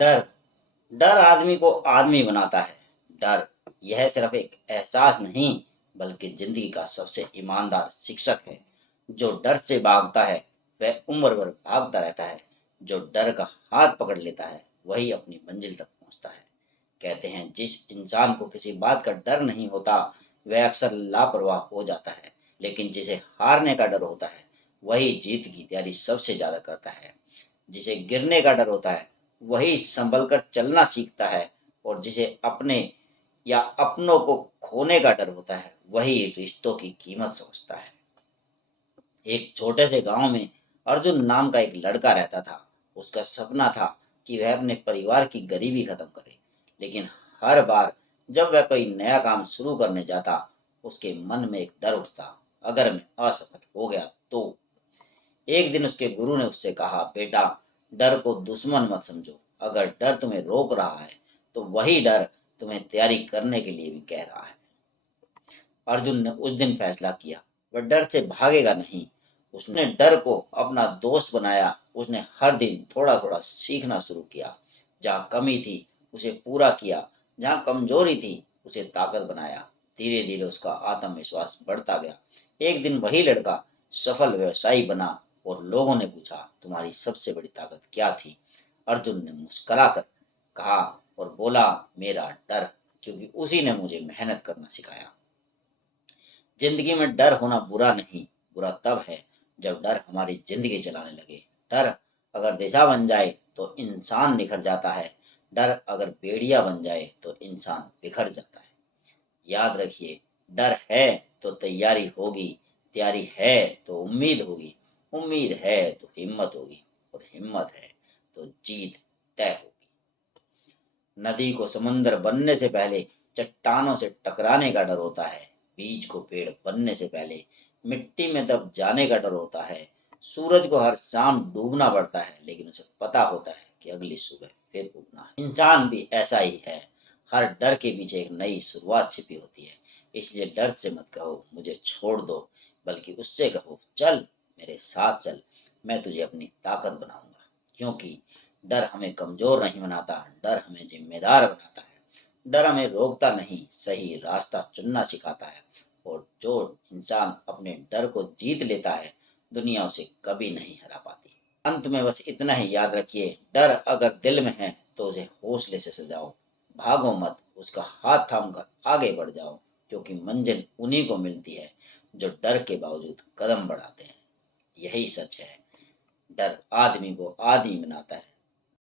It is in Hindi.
डर डर आदमी को आदमी बनाता है। डर यह सिर्फ एक एहसास नहीं बल्कि जिंदगी का सबसे ईमानदार शिक्षक है। जो डर से भागता है वह उम्र भर भागता रहता है। जो डर का हाथ पकड़ लेता है वही अपनी मंजिल तक पहुंचता है। कहते हैं जिस इंसान को किसी बात का डर नहीं होता वह अक्सर लापरवाह हो जाता है, लेकिन जिसे हारने का डर होता है वही जीत की तैयारी सबसे ज्यादा करता है। जिसे गिरने का डर होता है वही संभल कर चलना सीखता है, और जिसे अपने या अपनों को खोने का डर होता है वही रिश्तों की कीमत समझता है। एक छोटे से गांव में अर्जुन नाम का एक लड़का रहता था। उसका सपना था कि वह अपने परिवार की गरीबी खत्म करे, लेकिन हर बार जब वह कोई नया काम शुरू करने जाता उसके मन में एक डर उठता, अगर मैं असफल हो गया तो। एक दिन उसके गुरु ने उससे कहा, बेटा, डर को दुश्मन मत समझो। अगर डर तुम्हें रोक रहा है तो वही डर तुम्हें तैयारी करने के लिए भी कह रहा है। अर्जुन ने उस दिन फैसला किया, वह डर से भागेगा नहीं। उसने डर को अपना दोस्त बनाया। उसने हर दिन थोड़ा थोड़ा सीखना शुरू किया। जहाँ कमी थी उसे पूरा किया, जहाँ कमजोरी थी उसे ताकत बनाया। धीरे धीरे उसका आत्मविश्वास बढ़ता गया। एक दिन वही लड़का सफल व्यवसायी बना, और लोगों ने पूछा, तुम्हारी सबसे बड़ी ताकत क्या थी? अर्जुन ने मुस्कुराकर कहा और बोला, मेरा डर, क्योंकि उसी ने मुझे मेहनत करना सिखाया। जिंदगी में डर होना बुरा नहीं, बुरा तब है जब डर हमारी जिंदगी चलाने लगे। डर अगर दिशा बन जाए तो इंसान निखर जाता है। डर अगर बेड़िया बन जाए तो इंसान बिखर जाता है। याद रखिए, डर है तो तैयारी होगी, तैयारी है तो उम्मीद होगी, उम्मीद है तो हिम्मत होगी, और हिम्मत है तो जीत तय होगी। नदी को समुंदर बनने से पहले चट्टानों से टकराने का डर होता है। बीज को पेड़ बनने से पहले मिट्टी में दब जाने का डर होता है। सूरज को हर शाम डूबना पड़ता है, लेकिन उसे पता होता है कि अगली सुबह फिर उगना है। इंसान भी ऐसा ही है। हर डर के पीछे एक नई शुरुआत छिपी होती है। इसलिए डर से मत कहो मुझे छोड़ दो, बल्कि उससे कहो, चल मेरे साथ चल, मैं तुझे अपनी ताकत बनाऊंगा। क्योंकि डर हमें कमजोर नहीं बनाता, डर हमें जिम्मेदार बनाता है। डर हमें रोकता नहीं, सही रास्ता चुनना सिखाता है। और जो इंसान अपने डर को जीत लेता है दुनिया उसे कभी नहीं हरा पाती। अंत में बस इतना ही याद रखिए, डर अगर दिल में है तो उसे हौसले से सजाओ। भागो मत, उसका हाथ थाम कर आगे बढ़ जाओ, क्योंकि मंजिल उन्हीं को मिलती है जो डर के बावजूद कदम बढ़ाते हैं। यही सच है, डर आदमी को आदमी बनाता है,